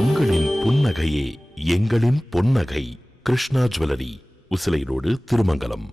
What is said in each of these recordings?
உங்களின் புன்னகையே எங்களின் பொன்னகை. Krishna jewellery, Usilai road, Thirumangalam.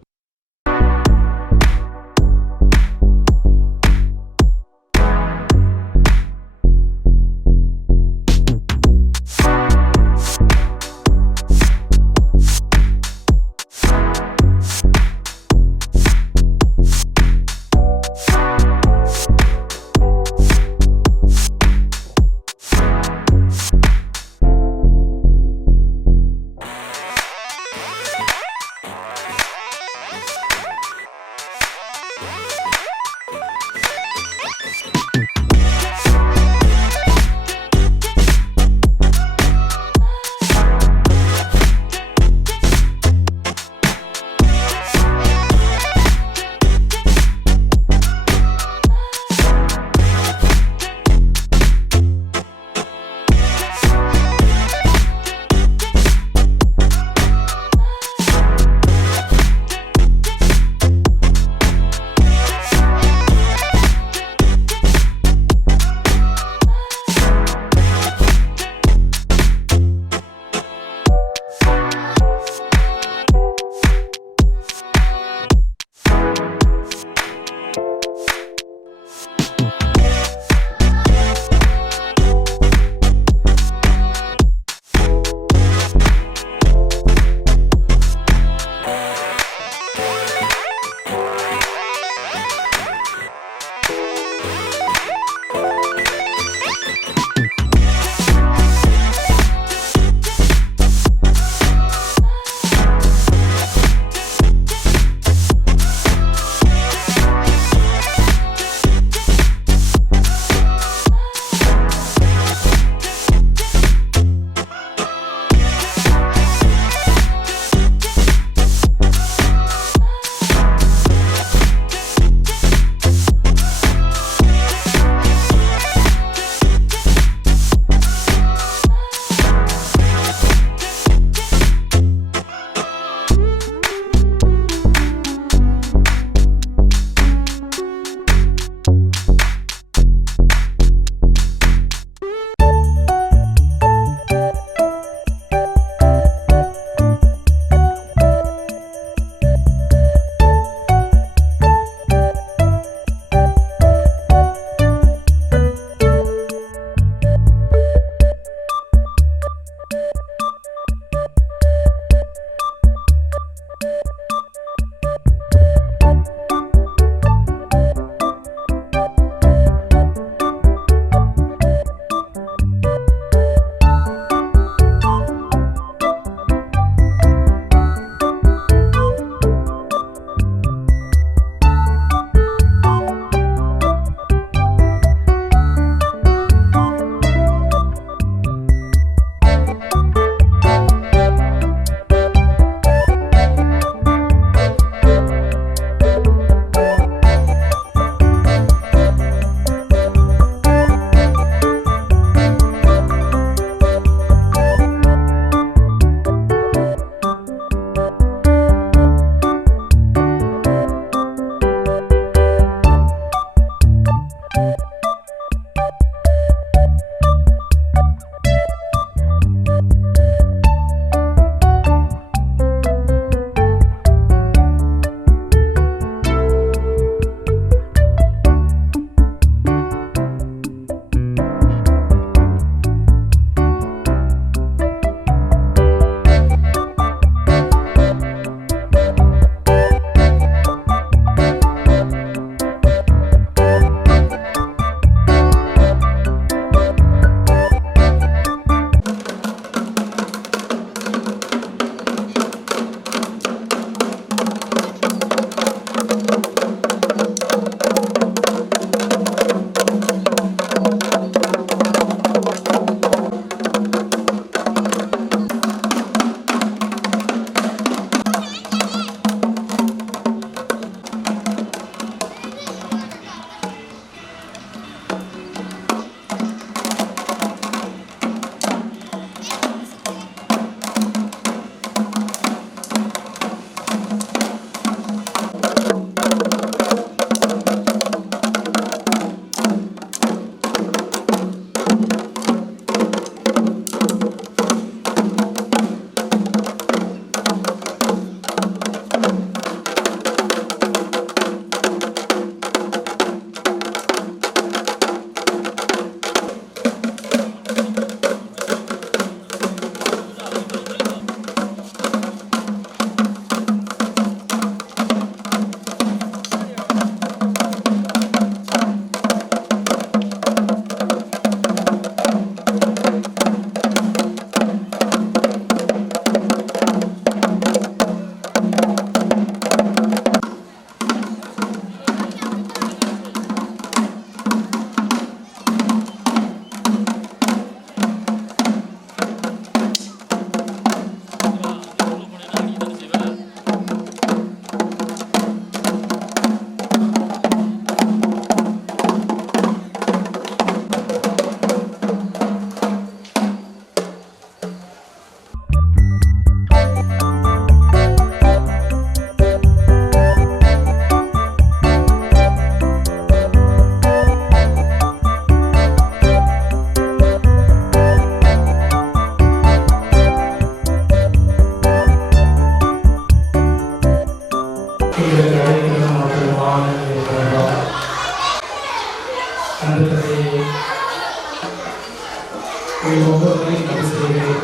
ஒவ்வொருவரையும் நன்றி செய்கிறேன்.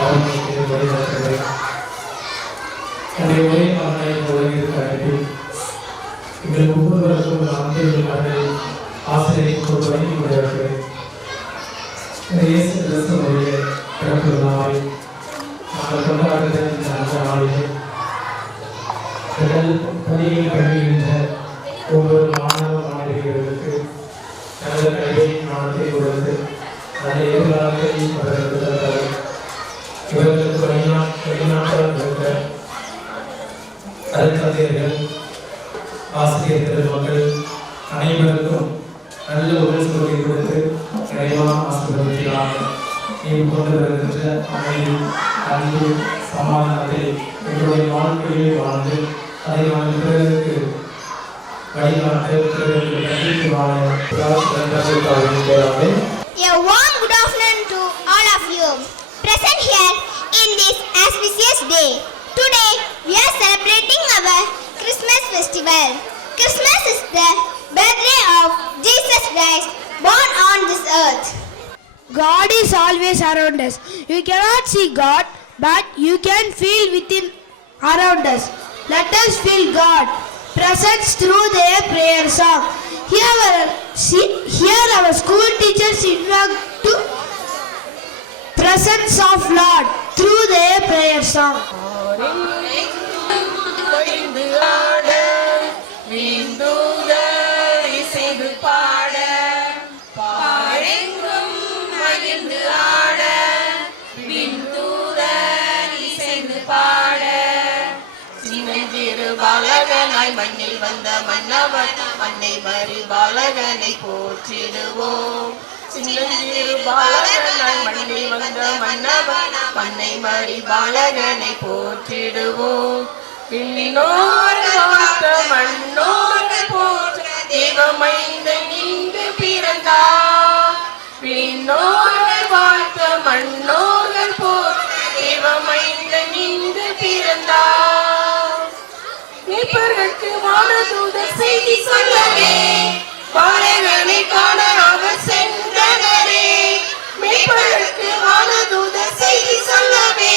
அவர்களுக்கு வழிநடத்துகிறேன். ஒரே மகனை உலகிற்கு அனுப்பி எங்கள் ஒவ்வொருவருக்கும் அன்பையும் மகனை ஆசிரியரை கொண்டு வழங்கி கொண்டிருக்கிறேன். இயேசு கிறிஸ்துவுடைய பிறப்பு நாளை நாங்கள் கொண்டாடுகிற இந்த நல்ல நாளிலே கடல் பணியில் கல்விகின்ற ஒவ்வொரு மாணவ மாணவியர்களுக்கு நல்ல கல்வி ஞானத்தை கொடுத்து நல்ல எதிர்காலத்தை அவர்களுக்கு தருகிறார். இவர்களுக்கு வெளிநாட்டால் இருக்க அருட்தந்தையர்கள், ஆசிரியர்கள், மக்கள் அனைவருக்கும் நல்ல உடல் சூழலை கொடுத்து நிறைவான ஆசீர்வதிக்கிறார். நீ கொண்டு வருகின்ற அமைதி, அன்பு, சமாதானத்தை எங்களுடைய வாழ்க்கையில் வாழ்ந்து அதை நாங்கள் பிறருக்கு வழிகாட்டு பிறருக்கு நன்றிக்கு வாழ A warm good afternoon to all of you present here in this auspicious day. Today we are celebrating our Christmas festival. Christmas is the birthday of Jesus Christ, born on this earth. God is always around us. You cannot see God, but you can feel within around us. Let us feel God presence through their prayer song. Here our school teachers invoke to presence of Lord through their prayer song. பாலகனாய் மண்ணில் வந்த மன்னவன் மண்ணை மறி பாலகனை போற்றிடுவோம். சின்னஞ்சிறு பாலகனாய் மண்ணில் வந்த மன்னவன் மண்ணை மறி பாலகனை போற்றிடுவோம். விண்ணினோர் வாழ்த்த மண்ணோர் போற்ற தேவமைந்தன் இங்கு பிறந்தார். விண்ணோர் வாழ்த்த மண்ணோர் போற்ற தேவமைந்தன் இங்கு பிறந்தார். மீட்பருக்கு வானதூதர் செய்தி சொல்லவே பாலகனை காண அவர் சென்றனரே. மீட்பருக்கு வானதூதர் செய்தி சொல்லவே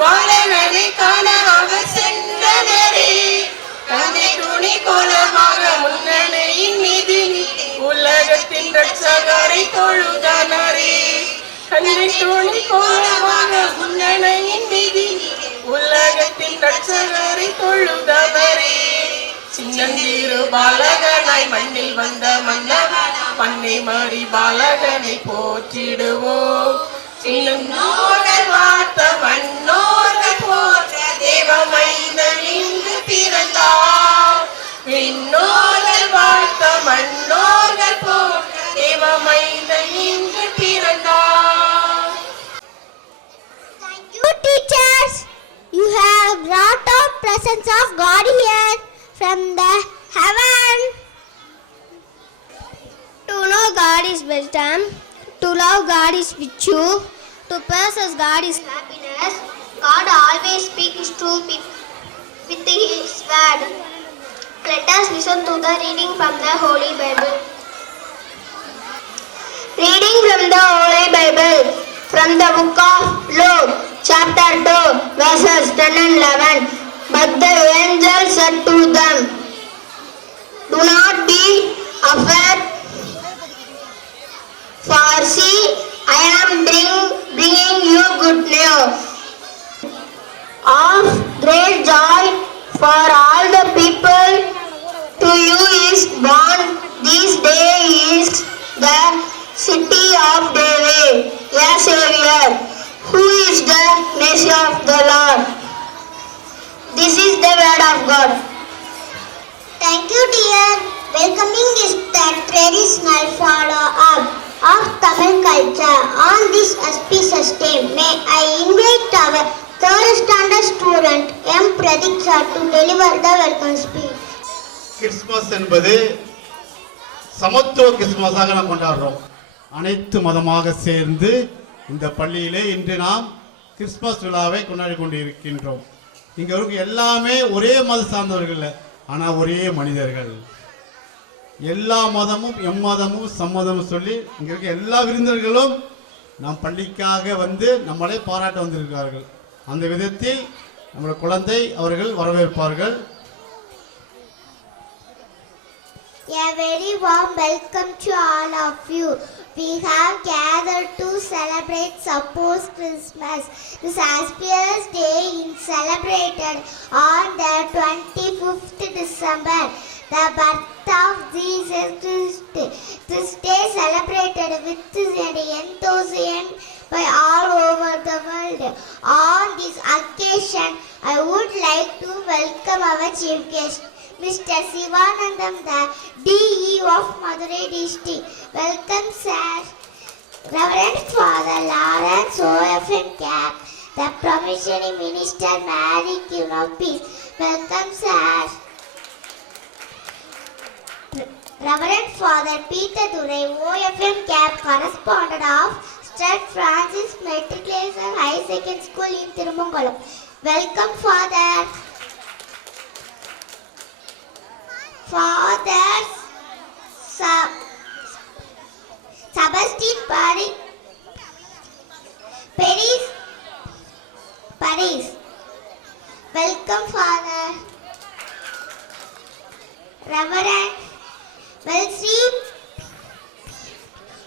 பாலகனை காண அவர் சென்றனரே. தந்தை துணி கோலமாக முன்னணியின் மீது உலகத்தின் ரட்சகரை தொழுதனரே. தந்தை துணி கோலமாக முன்னணியின் மீது உலகத்தின் ரட்சகரை தொழுதவரே. சின்னஞ்சிறு பாலகனாய் மண்ணில் வந்த மன்னவன் மண்ணை மாறி பாலகனை போற்றிடுவோம். சின்னோர்கள் வார்த்த மண்ணோர்கள் போற்ற தேவமைந்தன் இங்கு பிறந்தார். விண்ணோர்கள் வார்த்த மண்ணோர்கள் போற்ற தேவமைந்தன் இங்கு பிறந்தார். Thank you, teachers. You have brought out presence of God here from the heaven. To know God is wisdom, to love God is virtue, to possess God is happiness. God always speaks truth with His word. Let us listen to the reading from the Holy Bible. Reading from the Holy Bible from the book of Luke, chapter 2, verses 10 and 11. But the angel said to them, "Do not be afraid, for see, I am bringing you good news of great joy for all the people. To you is born this day is the city of David, a Savior, who is the Messiah of the Lord." This is the word of God. Thank you, dear. Welcoming is the traditional follow-up of Tamil culture. On this auspicious day, may I invite our third standard student M. Pradiksha to deliver the welcome speech. Christmas என்பது சமத்துவ கிறிஸ்துமஸாக நாம் கொண்டாடுறோம். அனைத்து மதமாக சேர்ந்து இந்த பள்ளியிலே இன்று நாம் கிறிஸ்துமஸ் விழாவை கொண்டாடி கொண்டு இருக்கின்றோம். இங்கே இருக்க எல்லாமே ஒரே மத சார்ந்தவர்கள், ஆனால் ஒரே மனிதர்கள். எல்லா மதமும் எம்மதமும் சம்மதமும் சொல்லி இங்கே இருக்க எல்லா விருந்தினர்களும் நம் பள்ளிக்காக வந்து நம்மளை பாராட்ட வந்திருக்கிறார்கள். அந்த விதத்தில் நம்முடைய குழந்தை அவர்கள் வரவேற்பார்கள். A very warm welcome to all of you. We have gathered to celebrate supposed Christmas. This auspicious day is celebrated on the 25th December, the birth of Jesus Christ. This day celebrated with enthusiasm by all over the world. On this occasion, I would like to welcome our chief guest, Mr. Sivanandam, the DE of Madurai district. Welcome, sir. Reverend Father Lawrence OFM Cap, the Promissionary Minister Mary Queen of Peace. Welcome, sir. Reverend Father Peter Durai, OFM Cap, correspondent of St. Francis Matriculation High Secondary School in Tirumangalam. Welcome, Father. Father Sebastian Paris. Welcome, Father. Reverend Welsi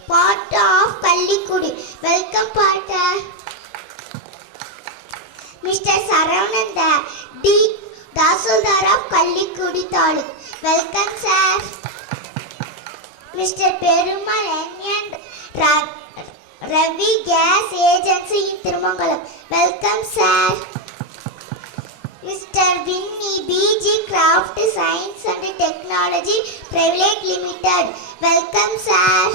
Part of Kallikudi. Welcome, Pater. Mr. Sarananda D. Dasudar of Kallikudi Taluk. Welcome, sir. Mr. Perumal N. Ravi Gas Agency in Tirumangalam. Welcome, sir. Mr. Vinny BG Craft Science and Technology Private Limited. Welcome, sir.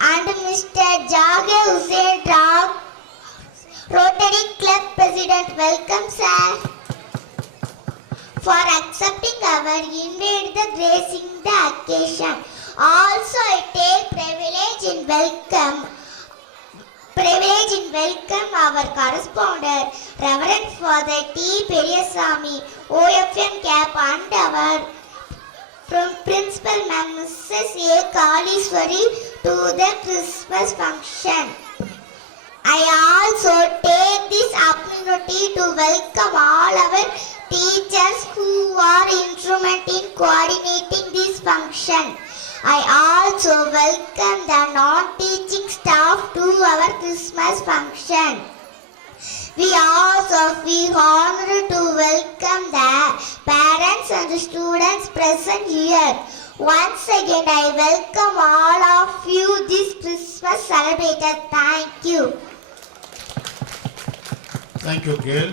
And Mr. Jage Hussain Rao, Rotary Club President. Welcome, sir. For accepting our invite the gracing the occasion. Also, I take privilege in welcome our correspondent, Reverend Father T. Periyasamy, OFM Cap, and our Principal Ma'am Mrs. A. Kaliswari to the Christmas function. I also take this opportunity to welcome all our teachers who are instrumental in coordinating this function. I also welcome the non-teaching staff to our Christmas function. We also feel honored to welcome the parents and the students present here. Once again, I welcome all of you this Christmas celebrated. Thank you. Thank you, Gail.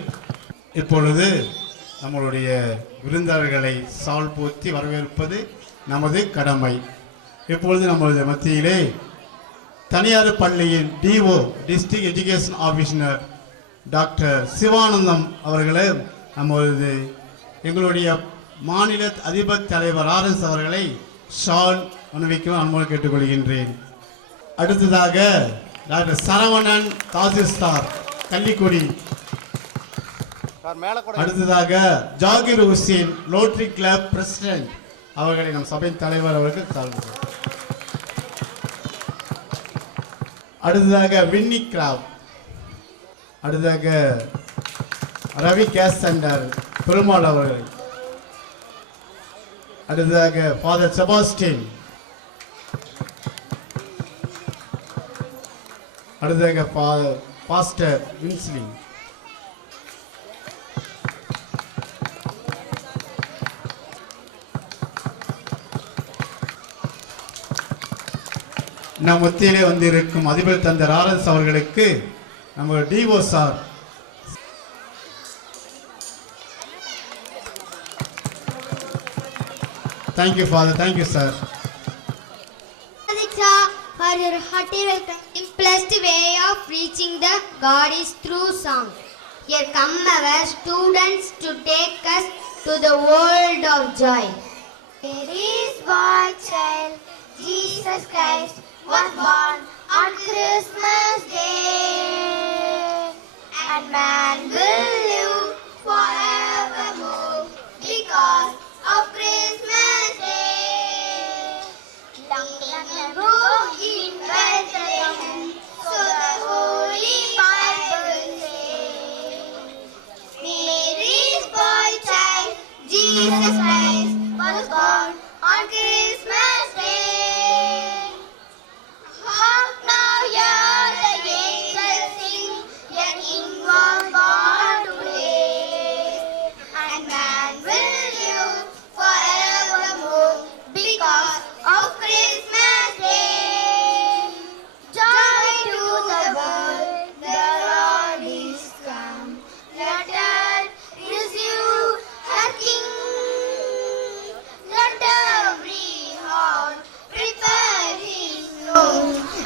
இப்பொழுது நம்மளுடைய விருந்தாளர்களை சால் போத்தி வரவேற்பது நமது கடமை. இப்பொழுது நம்மளது மத்தியிலே தனியார் பள்ளியின் DO district education officer doctor Sivanandam அவர்களை நம்மளது எங்களுடைய மாநில அதிபர் தலைவர் ஆர்எஸ் அவர்களை ஷால் அணிவிக்கும் அன்போடு கேட்டுக்கொள்கின்றேன். அடுத்ததாக டாக்டர் சரவணன் தாசில்தார் கள்ளிக்குடி. அடுத்ததாக Zakir Hussain Rotary Club president அவர்களை நம் சபையின் தலைவர் அவர்கள் சால்வு. அடுத்ததாக வின்னி கிராப். அடுத்ததாக ரவி கேஸ் சென்டர் பெருமாள் அவர்கள். அடுத்ததாக ஃபாதர் செபாஸ்டின். அடுத்ததாக பாஸ்டர் வின்ஸ்லி. நம் மத்தியிலே வந்திருக்கும் அதிபர் தந்தர் ஆர்எஸ் அவர்களுக்கு நம்ம DO sir Thank you, Father. Thank you, sir. For your hearty welcome. Simplest way of reaching the God is through song. Here come our students to take us to the world of joy. There is one child, Jesus Christ, was born on Christmas Day, and man will live forevermore because of Christmas Day. Long ago in Bethlehem,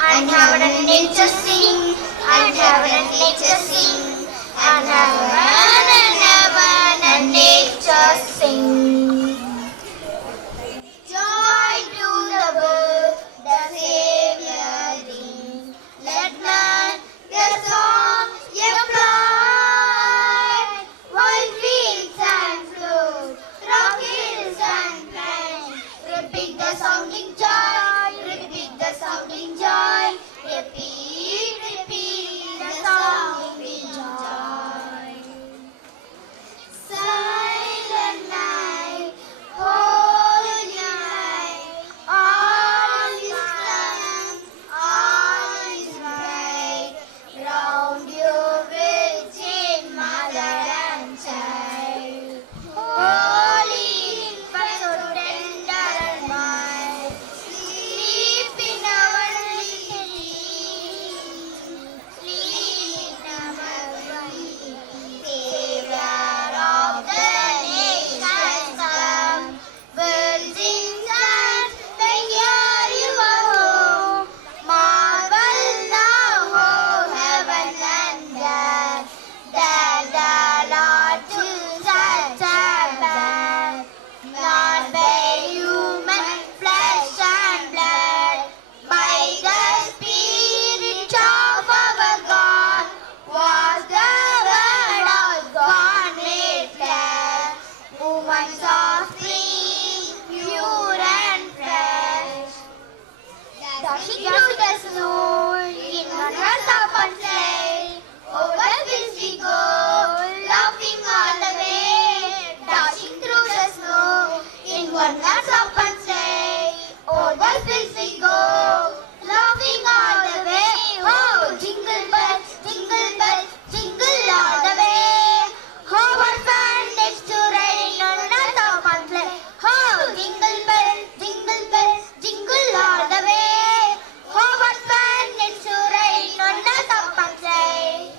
and heaven and nature sing, and heaven and nature sing, and heaven and nature sing. Joy to the birth, the Savior ring. Let man their song apply, while fields and floods, rock hills and plains, repeat the sounding joy, repeat the sounding joy, repeat, repeat the sounding joy. Silent night, holy night, all is calm, all is bright. Round you virgin mother and child, holy infant so tender and mild, sleep in our sleep, sleep in our sleep. Savior of the nations come, virgin sons, they hear you are home. Marvel now, O heaven and earth, that the Lord chooses such a birth, not by human flesh and blood, by the Spirit of our God, was the Word of God made flesh, woman's offspring, pure and fresh. Dashing through the snow in wonders upon sleigh, over which we go, laughing all the way. Dashing through the snow in wonders upon sleigh, over which we go, laughing all the way. Oh, jingle bells, jingle all the way. Oh, what fun it's to ride in wonders upon sleigh. Oh, jingle bells, jingle all the way. Oh, what fun it's to ride in wonders upon sleigh.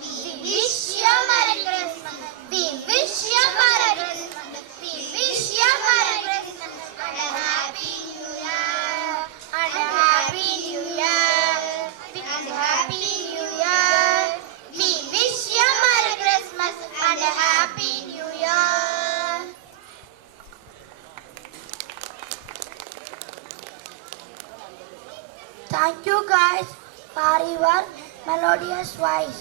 We wish you Merry Christmas. We wish you Merry Christmas. We wish you Merry Christmas and a Happy New Year. And a Happy New Year. And a Happy New Year. We wish you Merry Christmas and a Happy New Year. Thank you guys for your melodious voice.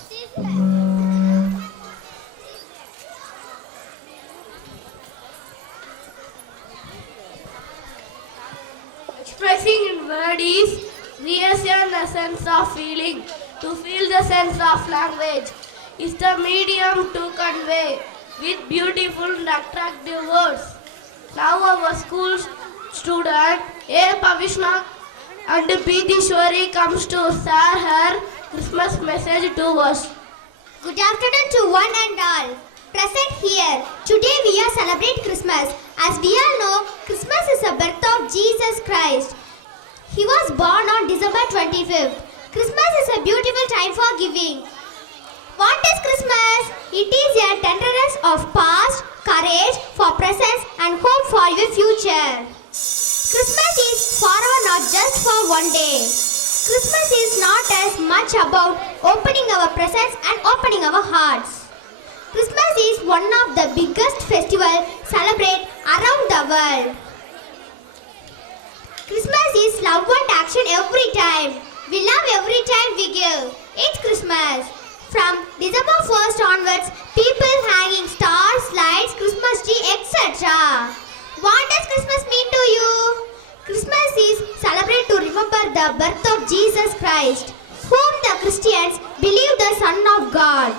Expressing in word is reassuring the sense of feeling. To feel the sense of language is the medium to convey with beautiful and attractive words. Now our school student A. Pavishna and B. Dishwari comes to share her Christmas message to us. Good afternoon to one and all present here. Today we are celebrating Christmas. As we all know, Christmas is the birth of Jesus Christ. He was born on December 25th. Christmas is a beautiful time for giving. What is Christmas? It is a tenderness of past, courage for presence and hope for your future. Christmas is forever, not just for one day. Christmas is not as much about opening our presents and opening our hearts. Christmas is one of the biggest festivals celebrated around the world. Christmas is love and action every time. We love every time we give. It's Christmas. From December 1st onwards, people hanging stars, lights, Christmas tree, etc. What does Christmas mean to you? Christmas is celebrated to remember the birth of Jesus Christ, whom the Christians believe the Son of God.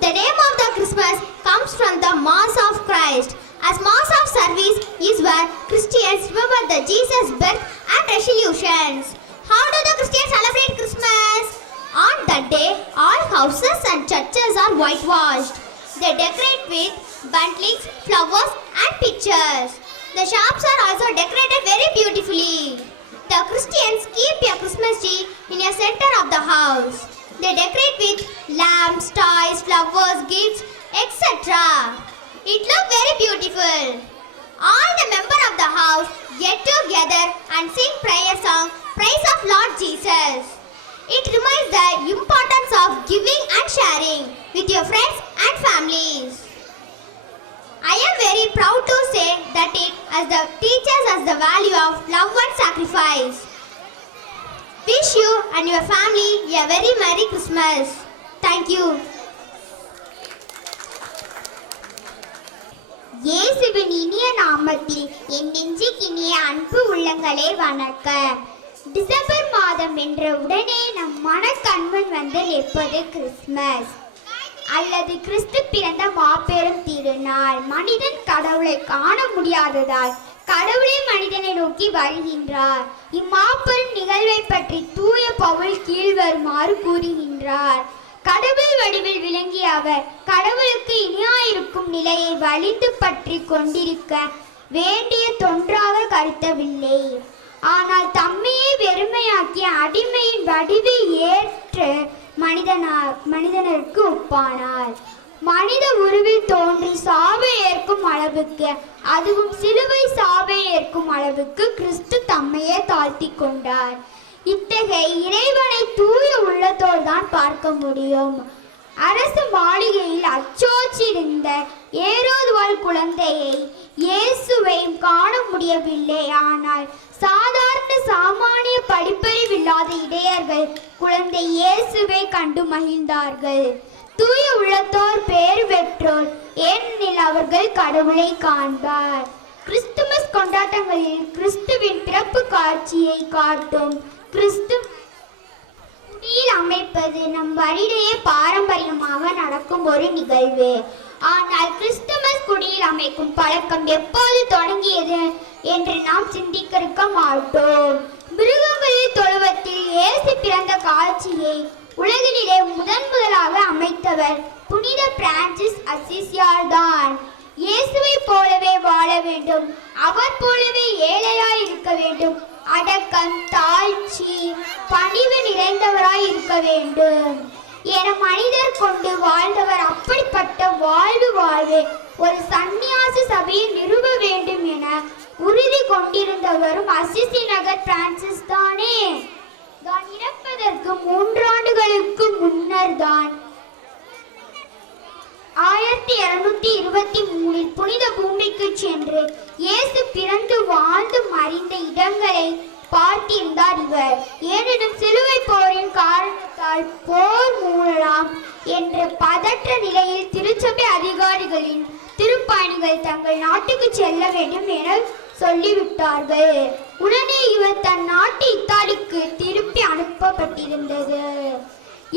The name of the Christmas comes from the Mass of Christ, as Mass of service is where Christians remember the Jesus birth and resolutions. How do the Christians celebrate Christmas? On that day, all houses and churches are whitewashed. They decorate with buntlings, flowers and pictures. The shops are also decorated very beautifully. The Christians keep a Christmas tree in the center of the house. They decorate with lamps, toys, flowers, gifts, etc. It looks very beautiful. All the members of the house get together and sing prayers song Praise of Lord Jesus. It reminds the importance of giving and sharing with your friends and families. I am very proud to say that it teaches us the value of love and sacrifice. Wish you and your family a very Merry Christmas. Thank you. இயேசுவின் இனிய நாமத்தில் என் நெஞ்சுக்கினிய அன்பு உள்ளங்களே வணக்கம். December மாதம் என்ற உடனே நம் மனக்கண்முன் வந்து நிற்பது கிறிஸ்துமஸ் அல்லது கிறிஸ்து பிறந்த மாபெரும் திருநாள். மனிதன் கடவுளை காண முடியாததால் கடவுளே மனிதனை நோக்கி வருகின்றார். இம்மாபெரும் நிகழ்வை பற்றி தூய பவுல் கீழ்வருமாறு கூறுகின்றார். கடவுள் வடிவில் விளங்கிய அவர் கடவுளுக்கு இணையாயிருக்கும் நிலையை வலிந்து பற்றி கொண்டிருக்க வேண்டிய தொன்றாக கருத்தவில்லை. ஆனால் தம்மையே வெறுமையாக்கிய அடிமையின் வடிவை ஏற்று மனிதனருக்கு ஒப்பானார். மனித உருவில் தோன்றி சாவை ஏற்கும் அளவுக்கு, அதுவும் சிலுவை சாவை ஏற்கும் அளவுக்கு கிறிஸ்து தம்மையே தாழ்த்தி கொண்டார். இத்தகைய இறைவனை தூய உள்ளத்தோடு தான் பார்க்க முடியும். அரசு மாளிகையில் அச்சோச்சிருந்த ஏரோதுவாள் குழந்தையை இயேசுவையும் காண முடியவில்லை. ஆனால் சாமானிய படிப்பறிவில்லாத இடையர்கள் குழந்தை இயேசுவை கண்டு மகிழ்ந்தார்கள். தூய உள்ளத்தோர் பேர் பெற்றோர், ஏனெனில் அவர்கள் கடவுளை காண்பார். கிறிஸ்துமஸ் கொண்டாட்டங்களில் கிறிஸ்துவின் பிறப்பு காட்சியை காட்டும் கிறிஸ்து குடியில் அமைப்பது நம் வருடையே பாரம்பரியமாக நடக்கும் ஒரு நிகழ்வு. ஆனால் கிறிஸ்துமஸ் குடியில் அமைக்கும் பழக்கம் எப்போது தொடங்கியது என்று நாம் சிந்திக்க மாட்டோம். மிருகங்களில் தொழுவத்தில் இயேசு பிறந்த காட்சியை உலகிலே முதலாக அமைத்தவர் புனித பிரான்சிஸ் அசிசியார் தான். இயேசுவை போலவே வாழ வேண்டும், அவர் போலவே ஏழையாய் இருக்க வேண்டும், அடக்கம், தாழ்ச்சி, பணிவு நிறைந்தவராய் இருக்க வேண்டும் என மனிதர் கொண்டு வாழ்ந்தவர். அப்படிப்பட்ட வாழ்வு ஒரு சந்நியாச சபையை நிறுவ வேண்டும் என உறுதி கொண்டிருந்தவரும் அசிசி நகர் பிரான்சிஸ் தானே. தான் இறப்பதற்கு 3 ஆண்டுகளுக்கு முன்னர் தான் 1223 புனித பூமிக்கு சென்று இயேசு பிறந்து வாழ்ந்து மறைந்த இடங்களை பார்த்திருந்தார் இவர். ஏனெனும் சிலுவை போரின் காரணத்தால் போர் மூழலாம் என்ற பதற்ற நிலையில் திருச்சபை அதிகாரிகளின் திருப்பயணிகள் தங்கள் நாட்டுக்கு செல்ல வேண்டும் என சொல்லிவிட்டார்கள். உடனே இவர் தன் நாட்டு இத்தாலிக்கு திருப்பி அனுப்பப்பட்டிருந்தது.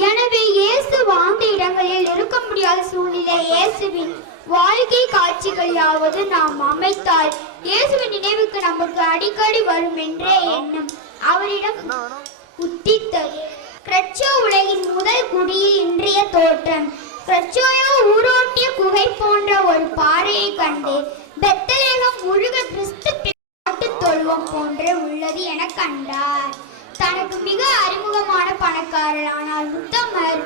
எனவே இயேசு வாழ்ந்த இடங்களில் இருக்க முடியாத சூழ்நிலை. இயேசுவின் வாழ்க்கை காட்சிகளாவது நாம் அமைத்தால் இயேசுவின் நினைவுக்கு நமக்கு அடிக்கடி வரும் என்ற எண்ணம் அவரிடம் உத்தித்தது. கிரச்சோ உலகின் முதல் குடியில் இன்றைய தோற்றம். கிரச்சோயோ ஊரோட்டிய குகை போன்ற ஒரு பாறையை கண்டு பெத்தலேகம் முழுக கிறிஸ்து தொழுவம் போன்றே உள்ளது என கண்டார். தனக்கு மிக அறிமுகமான பணக்காரர் ஆனால் உத்தமர்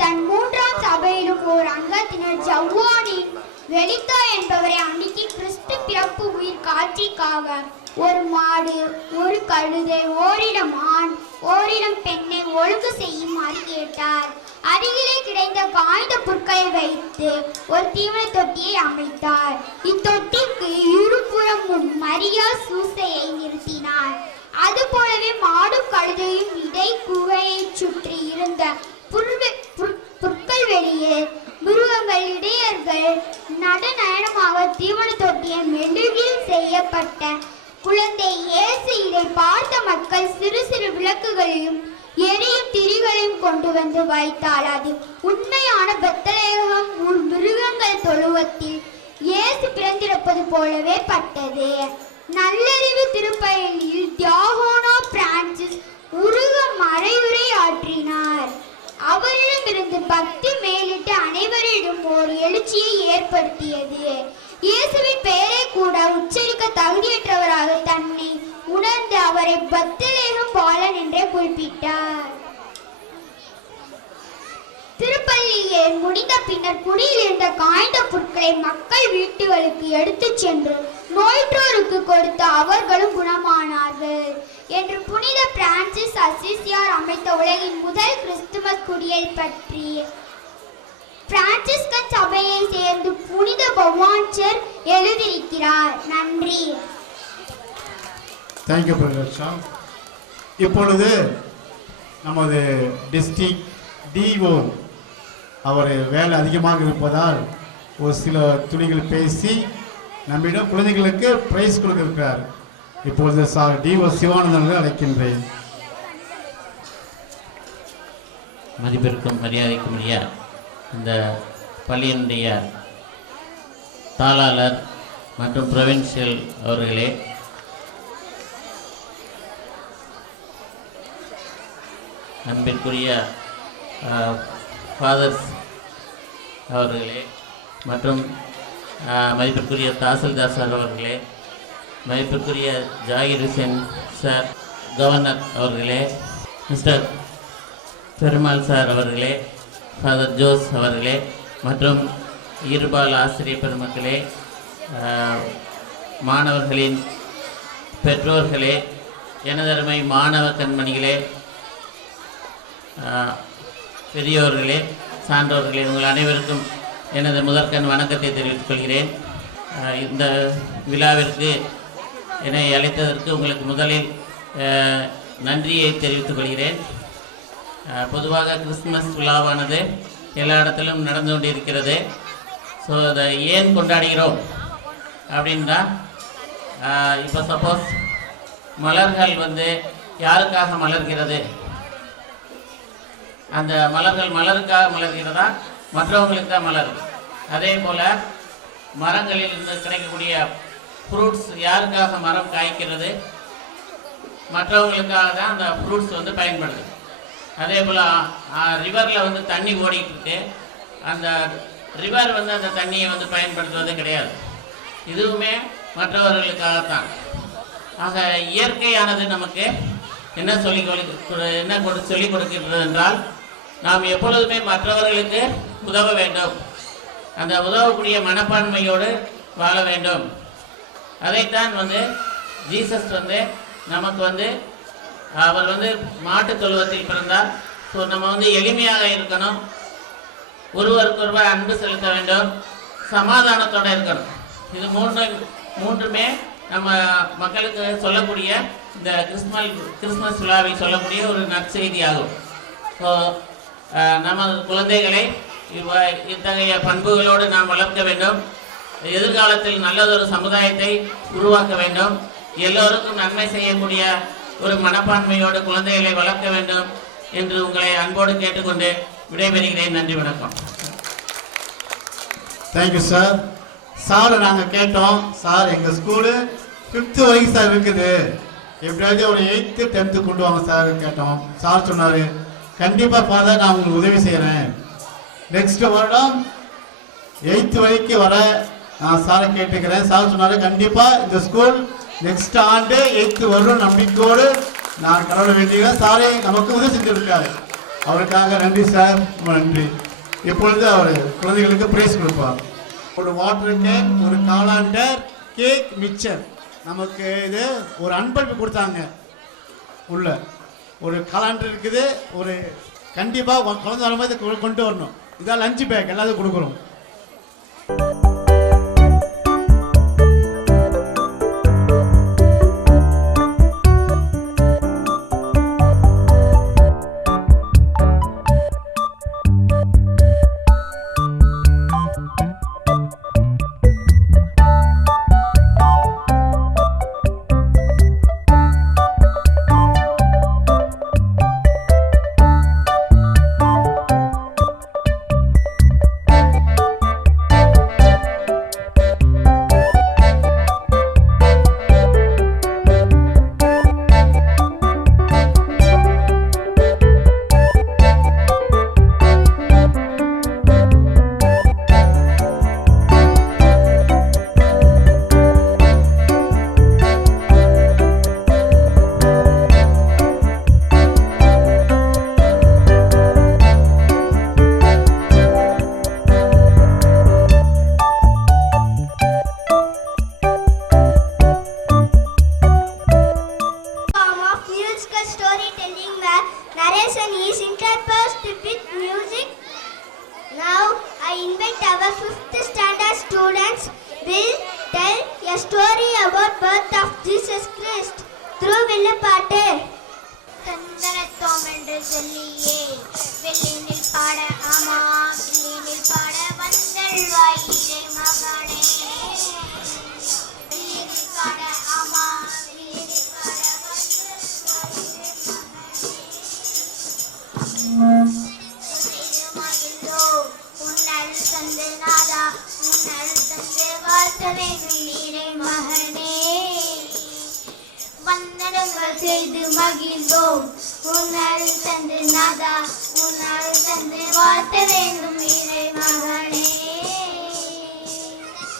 தன் 3ஆம் சபையிலும் ஓர் அங்கத்தினர் ஜவ்வானின் வெளித்தா என்பவரை அணுகி கிறிஸ்து பிறப்பு உயிர் காட்சிக்காக ஒரு மாடு, ஒரு கழுதை, ஓரிடம் ஆண், ஓரிடம் பெண்ணை ஒழுங்கு செய்யுமாறு கேட்டார். அருகிலே கிடைத்த காய்ந்த புற்களை வைத்து ஒரு தீவன தொட்டியை அமைத்தார். இத்தொட்டிக்கு இருபுறமும் மரியா சூசையை நிறுத்தினார். அதுபோலவே மாடும் கழுதையும் இடை குகையை சுற்றி இருந்த புற்கள் வெளியே மிருகங்கள் இடையர்கள் நடனமாக தீவன தொட்டியை மெழுகில் செய்யப்பட்ட குழந்தை இயேசு. இதை பார்த்த மக்கள் சிறு சிறு விளக்குகளையும் எரியும் திரிகளையும் கொண்டு வந்து வைத்தால் அது உண்மையான பெத்லகேம் மிருகங்கள் தொழுவத்தில் இயேசு பிறந்திருப்பது போலவே பட்டது. நல்லறிவு திருப்பலியில் தியாகோனா பிரான்சிஸ் உருக மறைவுரை ஆற்றினார். அவரிடமிருந்து பக்தி மேலிட்டு அனைவரிடம் ஒரு எழுச்சியை ஏற்படுத்தியது. இயேசுவின் பெயரை கூட உச்சரிக்க தகுதியற்றவராக தன்னை உணர்ந்து அவரை பெத்லகேம் பாலன் என்றே குறிப்பிட்டார். திருப்பள்ளியை முடிந்த பின்னர் குடியில் இருந்த காய்ந்த புற்களை மக்கள் வீட்டுகளுக்கு எடுத்துச் சென்று நோயுற்றோருக்கு கொடுத்து அவர்களும் குணமானார்கள். என்று புனித பிரான்சிஸ் அசிசியார் அமைத்த உலகின் முதல் கிறிஸ்துமஸ் குடியல் பற்றி பிரான்சிஸ்கன் சபையை சேர்ந்து புனித பவான்சர் எழுதியிருக்கிறார். நன்றி. தேங்க்யூ பிரகாஷா. இப்பொழுது நமது டிஸ்ட்ரிக்ட் டிஓ அவர் வேலை அதிகமாக இருப்பதால் ஒரு சில துணிகள் பேசி நம்மிடம் குழந்தைகளுக்கு பிரைஸ் கொடுக்க இருக்கிறார். இப்பொழுது டிஓ சிவானந்தன் அழைக்கின்றேன். மதிப்பிற்கும் மரியாதைக்கும் உரிய இந்த பள்ளியினுடைய தாளாளர் மற்றும் ப்ரொவின்சியல் அவர்களே, அன்பிற்குரிய ஃபாதர்ஸ் அவர்களே மற்றும் மதிப்பிற்குரிய தாசில்தார் சார் அவர்களே, மதிப்பிற்குரிய ஜாகிர் ஹுசேன் சார் கவர்னர் அவர்களே, மிஸ்டர் பெருமாள் சார் அவர்களே, ஃபாதர் ஜோஸ் அவர்களே மற்றும் இருபால் ஆசிரியர் பெருமக்களே, மாணவர்களின் பெற்றோர்களே, எனதருமை மாணவ கண்மணிகளே, பெரியோர்களே, சான்றோர்களே, உங்கள் அனைவருக்கும் எனது முதற்கண் வணக்கத்தை தெரிவித்துக் கொள்கிறேன். இந்த விழாவிற்கு என்னை அழைத்ததற்கு உங்களுக்கு முதலில் நன்றியை தெரிவித்துக் கொள்கிறேன். பொதுவாக கிறிஸ்துமஸ் விழாவானது எல்லா இடத்திலும் நடந்து கொண்டிருக்கிறது. ஸோ அதை ஏன் கொண்டாடுகிறோம் அப்படின்னா, இப்போ சப்போஸ் மலர்கள் யாருக்காக மலர்கிறது, அந்த மலர்கள் மலருக்காக மலர்கிறதா மற்றவங்களுக்காக மலரும். அதே போல் மரங்களில் இருந்து கிடைக்கக்கூடிய ஃப்ரூட்ஸ் யாருக்காக மரம் காய்க்கிறது, மற்றவங்களுக்காக தான் அந்த ஃப்ரூட்ஸ் பயன்படுது. அதே போல் ரிவரில் தண்ணி ஓடிக்கிட்டு இருக்கு, அந்த ரிவர் அந்த தண்ணியை பயன்படுத்துவது கிடையாது, இதுவுமே மற்றவர்களுக்காகத்தான். ஆக இயற்கையானது நமக்கு என்ன சொல்லிக் கொடுக்கிறது என்றால், நாம் எப்பொழுதுமே மற்றவர்களுக்கு உதவ வேண்டும், அந்த உதவக்கூடிய மனப்பான்மையோடு வாழ வேண்டும். அதைத்தான் ஜீசஸ் நமக்கு அவர் மாட்டுத் தொழுவத்தில் பிறந்தார். ஸோ நம்ம எளிமையாக இருக்கணும், ஒருவருக்கொருவர் அன்பு செலுத்த வேண்டும், சமாதானத்தோடு இருக்கணும். இது மூன்றுமே நம்ம மக்களுக்கு சொல்லக்கூடிய இந்த கிறிஸ்மஸ் விழாவை சொல்லக்கூடிய ஒரு நற்செய்தி ஆகும். ஸோ நமது குழந்தைகளை இத்தகைய பண்புகளோடு நாம் வளர்க்க வேண்டும். எதிர்காலத்தில் நல்லதொரு சமுதாயத்தை உருவாக்க வேண்டும். எல்லோருக்கும் நன்மை செய்யக்கூடிய ஒரு மனப்பான்மையோடு குழந்தைகளை வளர்க்க வேண்டும் என்று உங்களை அன்போடு கேட்டுக்கொண்டு விடைபெறுகிறேன். நன்றி, வணக்கம். Thank you sir. சாரை நாங்கள் கேட்டோம். சார், எங்கள் ஸ்கூலு 5th வரைக்கும் சார் இருக்குது, எப்படியாச்சும் ஒரு 8th 10th கொண்டு வாங்க சார் கேட்டோம். சார் சொன்னார், கண்டிப்பாக ஃபாதர் நான் உங்களுக்கு உதவி செய்கிறேன், நெக்ஸ்ட் வருடம் 8th வரைக்கும் வர நான் சாரை கேட்டுக்கிறேன். சார் சொன்னார், கண்டிப்பாக இந்த ஸ்கூல் நெக்ஸ்ட் ஆண்டு 8th வரும் நம்பிக்கையோடு நான் கடவுளை வேண்டிய சாரை நமக்கு உதவி செஞ்சிருக்காரு. அவருக்காக நன்றி சார், ரொம்ப நன்றி. இப்பொழுது அவர் குழந்தைகளுக்கு பிரைஸ் கொடுப்பார். ஒரு வாட்டர் கேன், ஒரு காலாண்டர், கேக், மிக்சர். நமக்கு இது ஒரு அன்பளிப்பு கொடுத்தாங்க. உள்ள ஒரு காலாண்டர் இருக்குது, ஒரு கண்டிப்பாக குழந்தை வரும்போது கொண்டு வரணும். இதான் லஞ்ச் பேக் எல்லாத்தையும் கொடுக்குறோம். musical storytelling where narration is interspersed with music. Now I invite our 5th standard students will tell a story about birth of Jesus Christ through வில்லுப்பாட்டு. சந்தனத்தோம் என்று சொல்லியே வெள்ளினில் பாட ஆமா வெள்ளினில் பாட வந்தல்வாயிலே மகனே வெள்ளினில் பாட ஆமா வெள்ளினில் பாட உன்னல் தந்து நாதா உன்னல் தந்து வாழ்த்தவே நீரே மகனே வந்தனங்கள் செய்து மகிழ்ந்தோம் உன்னால் தந்து நாதா உன்னால் தந்து வாழ்த்த வேண்டும் இறை மகனே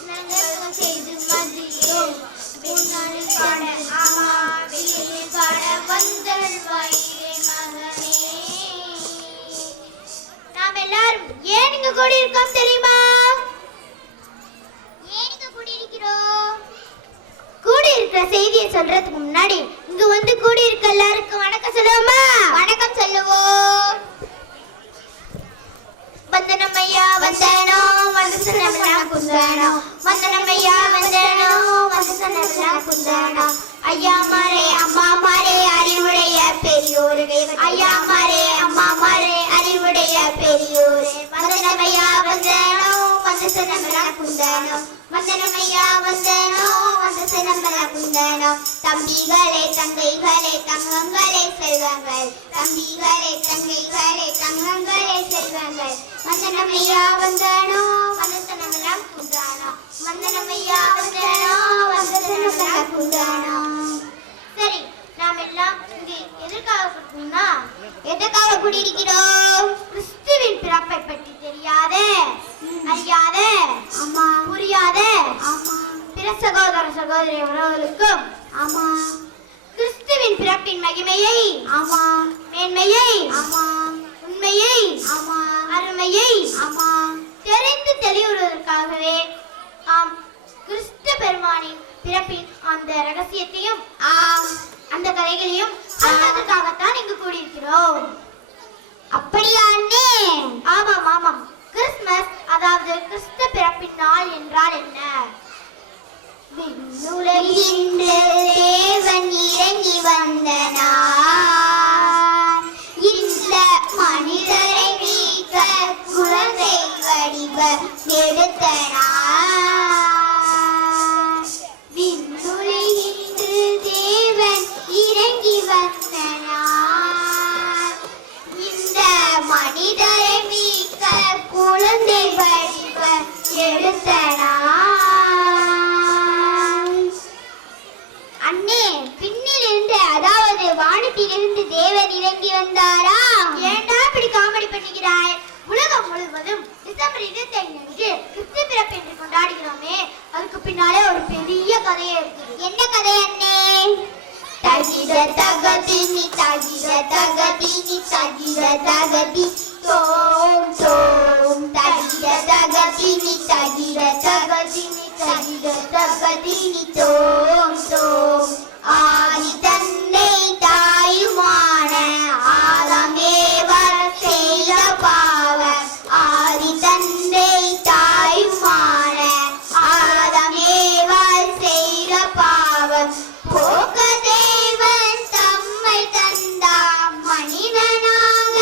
நங்கள் செய்து மகிழ்ந்தோம் உன்னால் பாட ஆமா வெளியில் பாட வந்தல்வாய் இறை மகனே. நாம் எல்லாரும் ஏன் இங்க கூடி இருக்கோம் தெரியுமா? ஏன் இங்க கூடி இருக்கிறோம்? கூடி இருக்கிற செய்தியை சொல்றதுக்கு முன்னாடி இங்க வந்து கூடி இருக்க எல்லாருக்கும் வணக்கம் சொல்லுவோமா? வணக்கம் சொல்லுவோம். வந்தனம் ஐயா வந்தனோ வந்து சனமெல்லாம் குந்தனோ வந்தனம் ஐயா வந்தனோ வந்து சனமெல்லாம் குந்தனோ ஐயா மாரே அம்மா மாரே அறிவுடைய பெரியோரே ஐயா மாரே அம்மா மாரே அறிவுடைய பெரியோரே வந்தனம் ஐயா வந்தனோ வந்து சனமெல்லாம் குந்தனோ வந்தனம் ஐயா வந்தனோ வந்து சனமெல்லாம் குந்தனோ தம்பிகளே தங்கைகளே தங்கங்களே செல்வங்கள் தம்பிகளே தங்கைகளே தங்கங்களே செல்வங்கள் வந்தனம் ஐயா வந்தனோ வந்து சனமெல்லாம் குந்தனோ வந்தனம் ஐயா வந்தனோ வந்து சனமெல்லாம் குந்தனோ. சரி, நாம் எல்லாம் இங்கே எதற்காக கூடினா எதற்காக கூடியிருக்கிறோம்? கிறிஸ்துவின் பிறப்பை பற்றி தெரியாத அறியாத ஆமா புரியாத ஆமா பிற சகோதர சகோதரி உறவுகளுக்கும் ஆமா கிறிஸ்துவின் பிறப்பின் மகிமையை ஆமா மேன்மையை ஆமா உண்மையை ஆமா அருமையை ஆமா தெரிந்து தெளிவுறுவதற்காகவே ஆம் கிறிஸ்து பெருமானின் பிறப்பின் அந்த ரகசியத்தையும் அந்த கதைகளையும் சொல்வதற்காகத்தான் இங்கு கூடியிருக்கிறோம். அப்படியா அண்ணே? ஆமாம் ஆமாம். கிறிஸ்துமஸ் அதாவது கிறிஸ்து பிறப்பின் நாள் என்றால் என்ன? விண்ணுலகில் தேவன் இறங்கி வந்த நாள் இந்த மனிதரை மீட்க குழந்தை வடிவ எடுத்த நாள். விண்ணுலகில் தேவன் இறங்கி வந்த நாள் இந்த மனிதரை மீட்க குழந்தை வடிவ எடுத்த நாள். அண்ணே, பின்னிலிருந்து அதாவது வானத்திலிருந்து தேவன் இறங்கி வந்தாரா? ஏண்டா இப்படி காமெடி பண்ணுகிறாய்? உலகம் முழுவதும் டிசம்பர் 25 அன்று கிறிஸ்து பிறப்பு என்று கொண்டாடுகிறோமே, அதுக்கு பின்னாலே ஒரு பெரிய கதையே இருக்கு. என்ன கதை அண்ணே? தகிட தகதினி தகிட தகதினி தகிட தகதி தோம் தோம் தகிட தகதினி தகிட தகதினி தகிட தகதினி தோம் தோம் ஆதி தந்தை தாயுமான ஆதாம் ஏவாள் செய்த பாவம் ஆதி தந்தை தாயுமான ஆதாம் ஏவாள் செய்த பாவம் போக்க தேவன் தம்மை தந்தார் மனிதனாக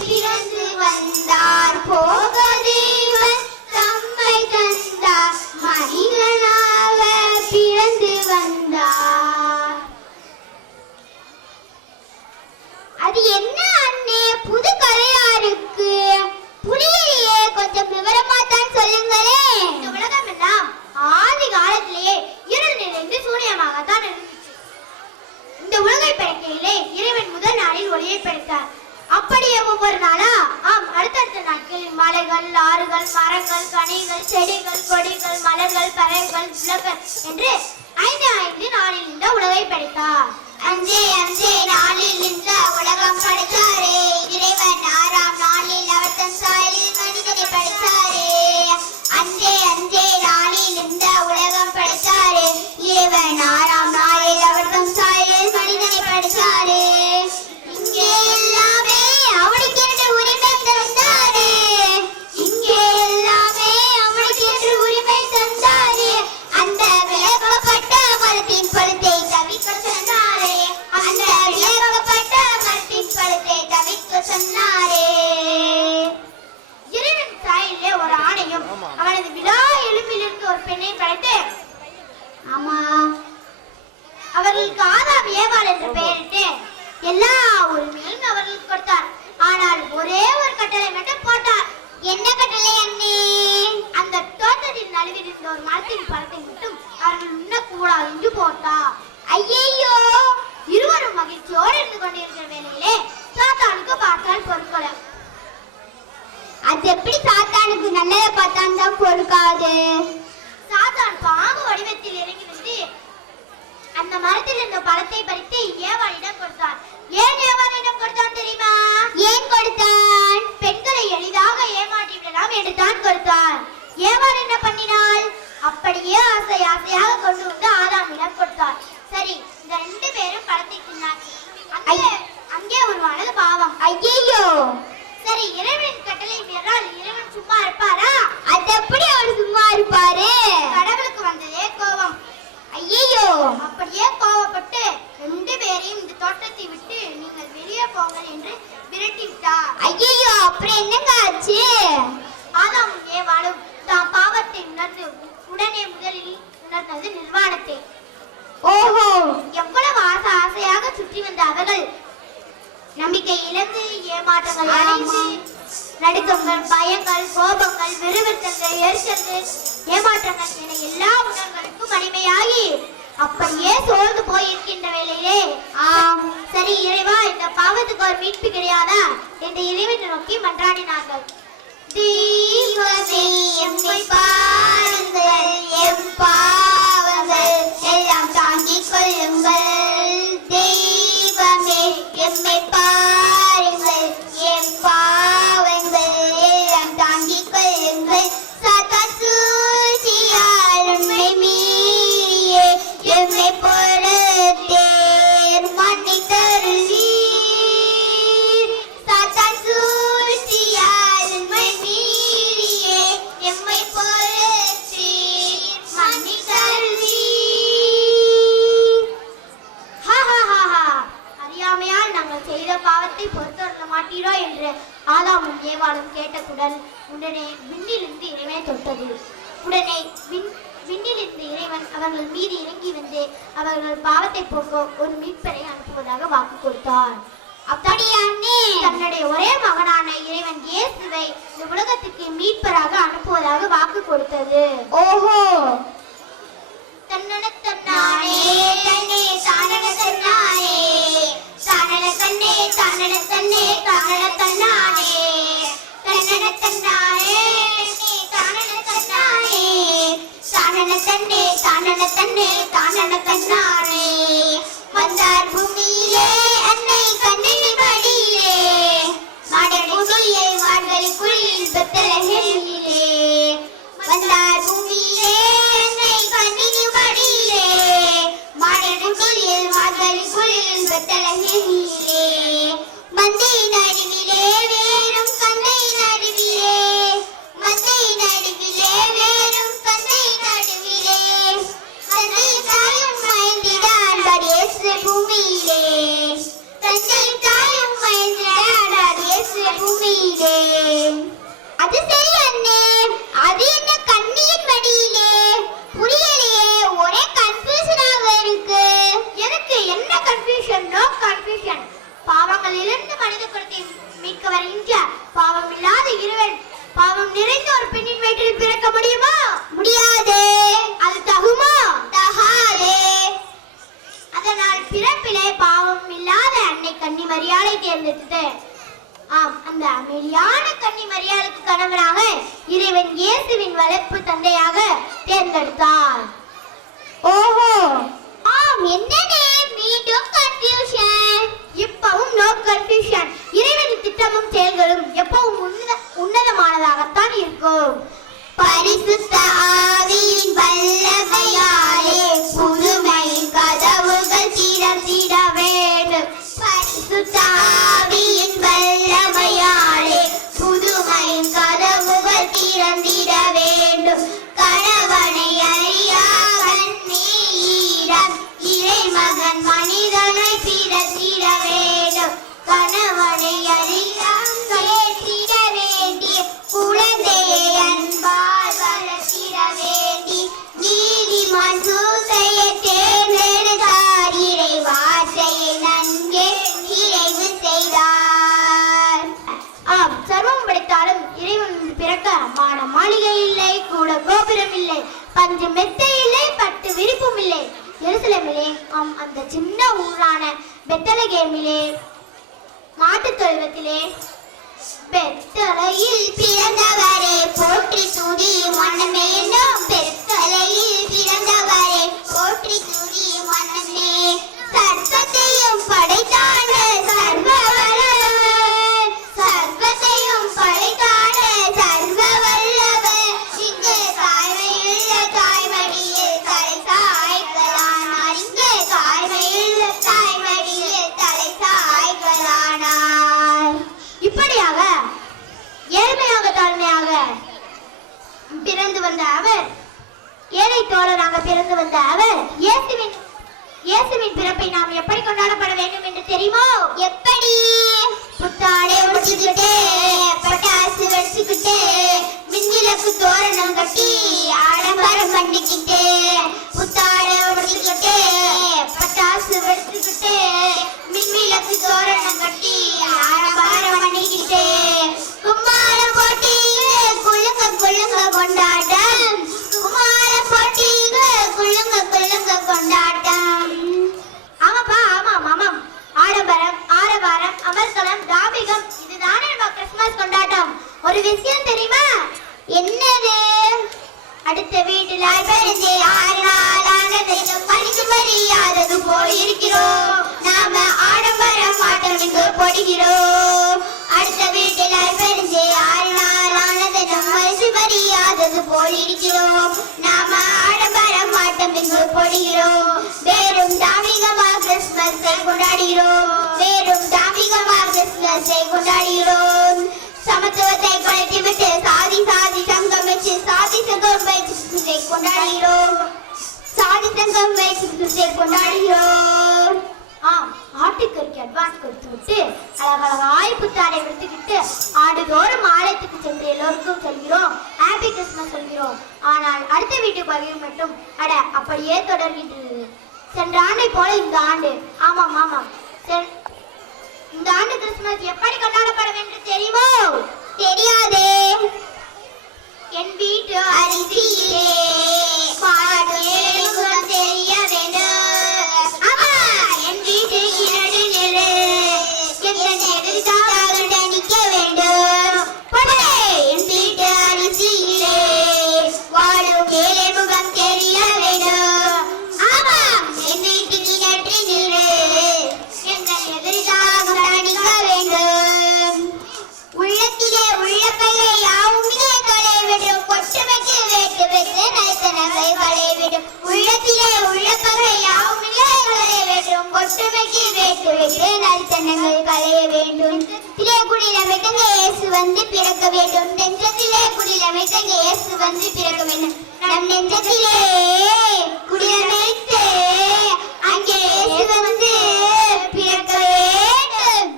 பிறந்து வந்தார். போக தேவன் தம்மை தந்தார் மனிதனாக பிறந்து வந்தார். அது என்ன அண்ணே, புது கதையா இருக்கு, புரியலையே, கொஞ்சம் விவரமா தான் சொல்லுங்களே. இந்த உலகம் எல்லாம் ஆதி காலத்திலேயே இருள் நிறைந்து சூனியமாகத்தான் இருந்துச்சு. இந்த உலகை படைக்கையிலே இறைவன் முதல் நாளில் ஒளியை படைத்தார். அப்படியே ஒவ்வொரு நாளா அடுத்தடுத்த நாட்களில் மலைகள் ஆறுகள் மரங்கள் கனிகள் செடிகள் கொடிகள் மலர்கள் பறவைகள் உலகம் என்று 5 நாளில் இந்த உலகை படைத்தார். அஞ்சே நாளில் இந்த உலகம் படைத்தாரே இறைவன். 6ஆம் நாளில் அவர் தன் சாயலில் மனிதனை படைத்தாரே. அஞ்சே நாளில் இந்த உலகம் படைத்தாரே இறைவன். 6ஆம் நாளில் அவர் தன் சாயலில் மனிதனை படைத்தாரே. உரிமையும் அவர்களுக்கு கொடுத்தார். ஆனால் ஒரே ஒரு கட்டளை மட்டும் போட்டார். என்ன கட்டளை அண்ணே? அந்த தோட்டத்தின் நடுவில் இருந்த ஒரு மரத்தின் பழத்தை மட்டும் அவர்கள் உண்ணக்கூடாது என்று போட்டார். ஐயையோ! இருவரும் மகிழ்ச்சியோடு இருந்து கொண்டிருக்கிற வேளையிலே சாத்தானுக்கு பார்த்தால் பொறுக்கல. அது எப்படி சாத்தானுக்கு நல்லதை பார்த்தான் தான் பொறுக்காது? சாத்தான் பாம்பு வடிவத்தில் இறங்கி வந்து அந்த மரத்தில் இருந்த பழத்தை பறித்து ஏவாளிடம் கொடுத்தான். ஏன் ஏவாளிடம் கொடுத்தான் தெரியுமா? ஏன் கொடுத்தான்? பெண்களை எளிதாக ஏமாற்றி விடலாம் என்று தான் கொடுத்தான். ஏவாள் என்ன பண்ணினாள்? அப்படியே ஆசை ஆசையாக கொண்டு வந்து ஆதாமிடம் கொடுத்தார். சரி, இந்த ரெண்டு பேரும் பழத்தை தின்னார். அங்கே உருவானது பாவம். ஐயோ! சரி, இறைவன் கட்டளை மீறால் இறைவன் சும்மா இருப்பாரா? அது எப்படி அவர் சும்மா இருப்பாரு? கடவுளுக்கு வந்ததே கோபம். ஐயோ! அப்படியே கோபப்பட்டு ரெண்டு பேரையும் இந்த தோட்டத்தை விட்டு நீங்கள் வெளியே போங்கள் என்று விரட்டி விட்டார். ஐயோ! அப்புறம் என்னங்க ஆச்சு? ஆதாமும் ஏவாளும் தாம் பாவத்தை உணர்ந்து உடனே முதலில் உணர்ந்தது நிர்வாணத்தை. ஓஹோ! எவ்வளவு ஆசையாக சுற்றி வந்த அவர்கள் நம்பிக்கை இழந்து ஏமாற்றங்கள் அடைந்து நடுக்கங்கள், பயங்கள், கோபங்கள், வெறுவிருத்தங்கள், எரிச்சல்கள், ஏமாற்றங்கள் என எல்லா உணர்வுகளுக்கும் அடிமையாகி அப்படியே சோர்ந்து போயிருக்கின்ற வேளையிலே சரி இறைவா, இந்த பாவத்துக்கு ஒரு மீட்பு கிடையாதா என்று இறைவனை நோக்கி மன்றாடினார்கள். தெய்வமே எம்மை பாருங்கள், எம் பாவங்கள் எல்லாம் தாங்கிக் கொள்ளுங்கள். தெய்வமே எம்மை பாருங்கள், எம் பாவங்கள் எல்லாம் தாங்கிக் கொள்ளுங்கள். சாத்தான் சூழ்ச்சியால் உம்மை மீறியே எம்மை பொறுத்தேர் மன்னித்தருளீர். சாத்தான் சூழ்ச்சியால் உம்மை மீறியே எம்மை பொறுத்தேர் மன்னித்தருளீர். அறியாமையால் நாங்கள் செய்த பாவத்தை பொறுத்தருள மாட்டீரோ என்று ஆதாமும் ஏவாளும் கேட்டதுடன் உடனே விண்ணிலிருந்து இறைவனை தொட்டது. உடனே விண்ணிலிருந்து இறைவன் அவர்கள் மீது இறங்கி வந்து அவர்கள் பாவத்தை போக்க ஒரு மீட்பரை அனுப்புவதாக வாக்கு கொடுத்தார். அப்படியே தன்னுடைய ஒரே மகனான இறைவன் இயேசுவை இந்த உலகத்துக்கு மீட்பராக அனுப்புவதாக வாக்கு கொடுத்தது. ஓஹோ! தன்னன தன்னானே தன்னே தானன தன்னானே தானன தன்னே தானன தன்னே தானன தன்னானே தன்னன தன்னானே தானன தன்னானே தானன தன்னே தானன தன்னே தானன தன்னானே வந்தார் பூமியிலே அன்னை கண்ணின் மடியிலே மாடல் குடியை மார்கழி குளியில் பெத்தலகேமிலே வந்தார் பூமியிலே அன்னை கண்ணின் மடியிலே மாடல் குடியில் மார்கழி குளியில் பெத்தலகேமிலே மந்தை நடுவிலே வேறும் கந்தை நடுவிலே மந்தை நடுவிலே வேறும் கந்தை நடுவிலே தந்தை தாயும் மைந்திடான் இயேசு பூமியிலே தந்தை தாயும் மைந்திடான் இயேசு பூமியிலே. அது சரி அண்ணே, அது என்ன கண்ணியின் மடியிலே? புரியலையே, ஒரே கன்ஃபியூஷனாக இருக்கு. எனக்கு என்ன கன்ஃபியூஷன்? No confusion. பாவங்களிலிருந்து மனித குலத்தை மீட்க வருகின்ற பாவம் இல்லாத இறைவன் பாவம் நிறைந்த ஒரு பெண்ணின் வயிற்றில் பிறக்க முடியுமா? முடியாது. அது தகுமா? தகாதே. அதனால் பிறப்பிலே பாவம் இல்லாத அன்னை கன்னி மரியாளை தேர்ந்தெடுத்து அந்த அமைதியான கன்னி மரியாளுக்கு கணவனாக இறைவன் இயேசுவின் வளர்ப்பு தந்தையாக தேர்ந்தெடுத்தார். ஓஹோ! என்னனே மீண்டும் கன்ஃபியூஷன்? இப்பவும் நோ கன்ஃபியூஷன். இறைவனின் திட்டமும் செயல்களும் எப்பவும் உன்னதமானதாகத்தான் இருக்கும். பரிசுத்த ஆவியின் வல்லமையாலே புதுமையின் கதவுகள் திறந்திட வேண்டும். பரிசுத்த ஆவியின் வல்லமையாலே புதுமையின் கதவுகள் திறந்திட வேண்டும். கணவனை அறியா கண்ணீரம் இறைமகன் மனிதனை பிறந்திட வேண்டும். கணவனை அறியா கேட்டிட வேண்டிய குழந்தையை அன்பால் வளர்த்திட வேண்டி நீதிமான் சூசையை தேர்ந்தெடுத்தார். இறை வார்த்தையை நன்கே நிறைவு பெத்லகேமிலே மாட்டுத் தொழுவத்திலே பெத்தலையில் பிறந்தவரே போற்றி துதி மனமே என்னும் பெத்தலையில் பிறந்தவரே போற்றி துதி மனமே சர்வத்தையும் படைத்தான சர்வ வல்லவர் சர்வத்தையும் படைத்தான சர்வ வல்லவர் இங்கு தாய்மையுள்ள தாய்மடியில் தலை சாய்களானார் இங்கு தாய்மையுள்ள தாய்மடியில் தலை சாய்களானார். இப்படியாக ஏழ்மையாக தாழ்மையாக பிறந்து வந்த அவர் ஏழை தோழராக பிறந்து வந்த அவர் இயேசுவின் பிறப்பை நாம் எப்படி கொண்டாடப்பட வேண்டும் என்று தெரியுமோ? எப்படி? புத்தாடை உடுத்திக்கிட்டு பட்டாசு வெடிச்சுக்கிட்டு மின்விளக்கு தோரணம் கட்டி ஆடம்பரம் பண்ணிக்கிட்டு புத்தாடை உடுத்திக்கிட்டு பட்டாசு வெடிச்சுக்கிட்டு மின்விளக்கு தோரணம் கட்டி ஆடம்பரம் பண்ணிக்கிட்டு கும்மாளம் போட்டீங்க குள்ளுங்க குள்ளுங்க கொண்டாட்டம் கும்மாளம் போட்டீங்க குள்ளுங்க குள்ளுங்க கொண்டாட்டம். ஆமாப்பா ஆமாம் ஆமாம் ஆடம்பரம் ஆரவாரம் அமர்கலம் தாபிகம் இதுதானே நம்ம கிறிஸ்துமஸ் கொண்டாட்டம். ஒரு விஷயம் தெரியுமா? என்னது? அடுத்த வீட்டில் பிறந்து 6 நாள் ஆனதையும் பணிக்கு மரியாதது போயிருக்கிறோம் நாம ஆடம்பரம் ஆட்டம் இங்கு போடுகிறோம். அடுத்த வீட்டில் பிறந்து 6 நாள் ஆனதையும் பணிக்கு மரியாதது போயிருக்கிறோம் நாம ஆடம்பரம் ஆட்டம் இங்கு போடுகிறோம். வேறும் தாமிகமாக கிறிஸ்துமஸை கொண்டாடுகிறோம் வேறும் தாமிகமாக கிறிஸ்துமஸை கொண்டாடுகிறோம். சமத்துவத்தை குறைத்துவிட்டு சாதி சாதி சங்கம் வச்சு சாதி சங்கம் வைத்து கொண்டாடுகிறோம் சாதி சங்கம் வைத்து கொண்டாடுகிறோம். ஆட்டுக்கறிக்கு அட்வான்ஸ் கொடுத்து விட்டு அழகழகாய் புத்தாடை எடுத்துக்கிட்டு ஆடுதோறும் ஆலயத்துக்கு சென்று எல்லோருக்கும் சொல்கிறோம் ஹாப்பி கிறிஸ்துமஸ் சொல்கிறோம். ஆனால் அடுத்த வீட்டு பகிர்வு மட்டும் அட அப்படியே தொடர்கின்றது. சென்ற ஆண்டை போல இந்த ஆண்டு ஆமாம் ஆமாம் இந்த ஆண்டு கிறிஸ்துமஸ் எப்படி கொண்டாடப்பட வேண்டும் தெரியுமோ? தெரியாதே. என் வீட்டு அரிசியிலே பாடுமுகம் தெரிய வேண்டும். ஆமா என் வீட்டு கிணறு நிறு என் எதிர்காக நிற்க வேண்டும். என் வீட்டு அரிசியிலே வாழும் ஏழை முகம் தெரிய வேண்டும். ஆமா என் வீட்டு கிணற்று நிறு உள்ளத்திலே உள்ள பையை யாவுமே தொலைவிடும் பொட்டுமைக்கு வேட்டு வைத்து நைத்தனவை வளைவிடும். உள்ளத்திலே உள்ள பகை யாவுமே தொலைவிடும் பொட்டுமைக்கு வேட்டு வைத்து நைத்தனங்கள் களைய வேண்டும். நெஞ்சத்திலே குடிலமைத்தங்க இயேசு வந்து பிறக்க வேண்டும். நெஞ்சத்திலே குடிலமைத்தங்க இயேசு வந்து பிறக்க வேண்டும். நம் நெஞ்சத்திலே குடிலமைத்து அங்கே இயேசு வந்து பிறக்க வேண்டும்.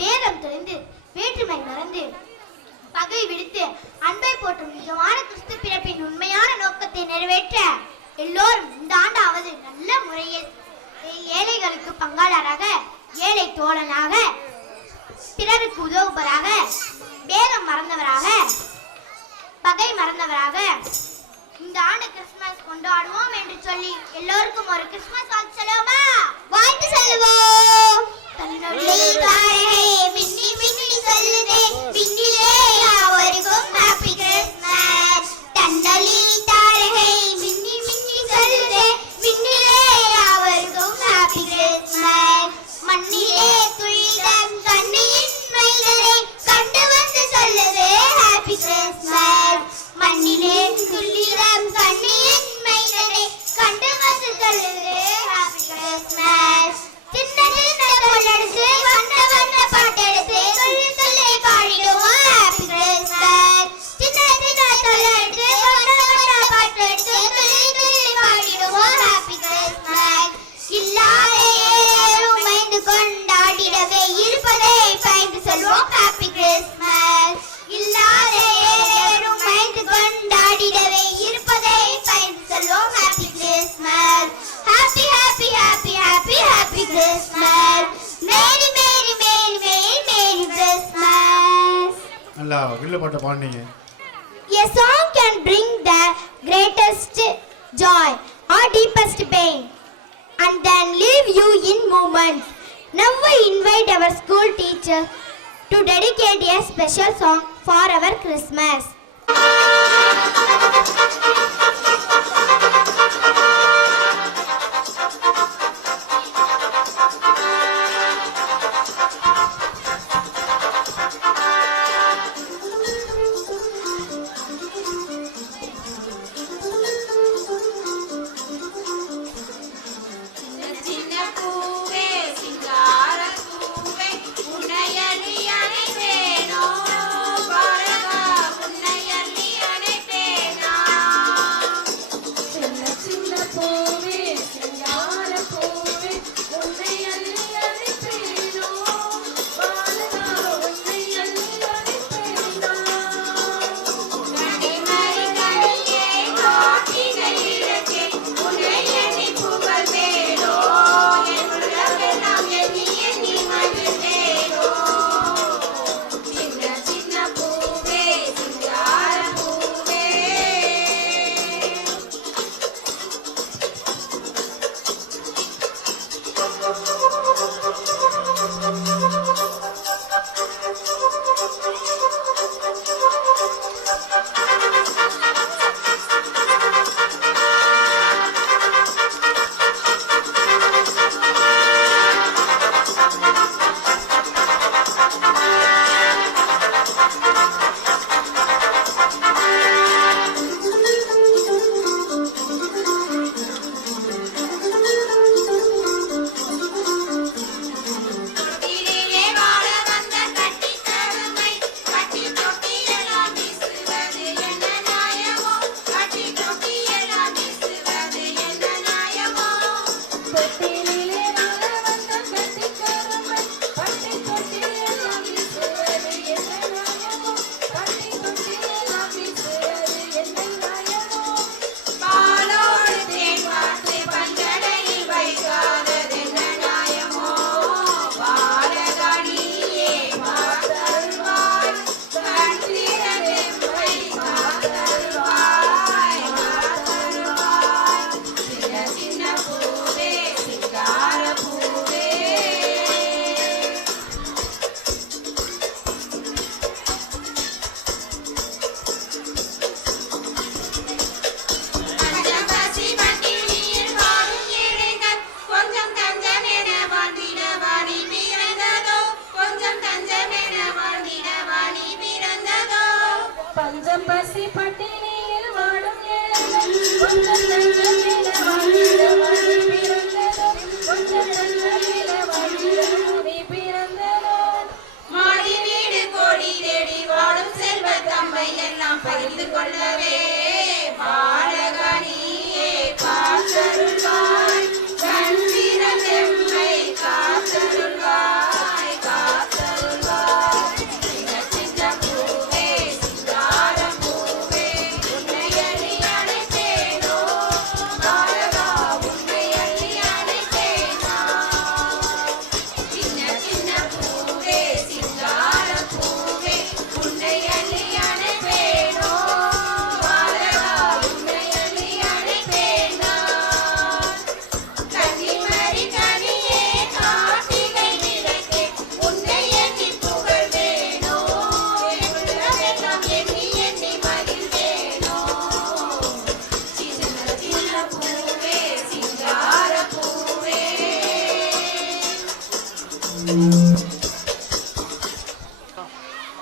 பேதம் தெரிந்து வேற்றுமை மறந்து பகை விடுத்து அன்பை போற்றும் நிஜமான கிறிஸ்து பிறப்பின் உண்மையான நோக்கத்தை நிறைவேற்ற எல்லோரும் இந்த ஆண்டாவது நல்ல முறையில் ஏழைகளுக்கு பங்காளராக ஏழை தோழனாக பிறருக்கு உதவுபவராக பேதம் மறந்தவராக பகை மறந்தவராக இந்த ஆண்டு கிறிஸ்துமஸ் கொண்டாடுவோம் என்று சொல்லி எல்லோருக்கும் ஒரு கிறிஸ்துமஸ் வாழ்த்து சொல்லுவோமா? வாழ்த்து சொல்லுவோம். மின்னி மின்னி சொல்லுதே விண்ணிலே யாவருக்கும் ஹாப்பி கிறிஸ்மஸ். தன்னலி தாரகை மின்னி மின்னி சொல்லுதே விண்ணிலே யாவருக்கும் ஹாப்பி கிறிஸ்மஸ். மண்ணிலே துளிதம் கண்ணியின் மைதனை கண்டு வந்து சொல்லுதே ஹாப்பி கிறிஸ்மஸ். மண்ணிலே துளிதம் கண்ணியின் மைதனை கண்டு வந்து சொல்லுதே ஹாப்பி கிறிஸ்மஸ். சின்ன சின்ன பொல்லெடுத்து வண்ண வண்ண பாட்டெடுத்து சொல்லி சொல்லி பாடிடுவோம் ஹாப்பி கிறிஸ்மஸ். சின்ன சின்ன பொல்லெடுத்து வண்ண வண்ண பாட்டெடுத்து சொல்லி சொல்லி பாடிடுவோம் ஹாப்பி கிறிஸ்மஸ். இல்லாத ஏழையும் மைந்து கொண்டாடிடவே இருப்பதை பயந்து சொல்வோம் ஹாப்பி கிறிஸ்மஸ். இல்லாத ஏழையும் மைந்து கொண்டாடிடவே இருப்பதை பயந்து சொல்வோம் happy Christmas. Happy happy happy happy happy Christmas. Merry merry merry merry merry Christmas. நல்லா வில்லு பாட்டு பாடுனீங்க. A song can bring the greatest joy or deepest pain and then leave you in moments. Now we invite our school teacher to dedicate a special song for our Christmas.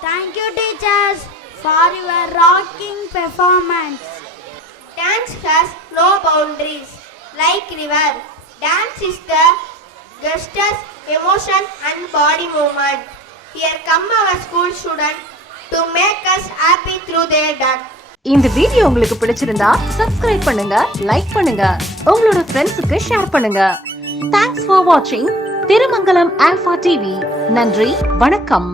Thank you, teachers, for your rocking performance. Dance has no boundaries. Like river, dance is the gestures, emotion and body movement. Here come our school students to make us happy through their dance. இந்த video உங்களுக்கு பிடிச்சிருந்தா subscribe பண்ணுங்க, like பண்ணுங்க, உங்களோட ஃப்ரெண்ட்ஸுக்கு share பண்ணுங்க. Thanks for watching Thirumangalam Alpha TV. நன்றி, வணக்கம்.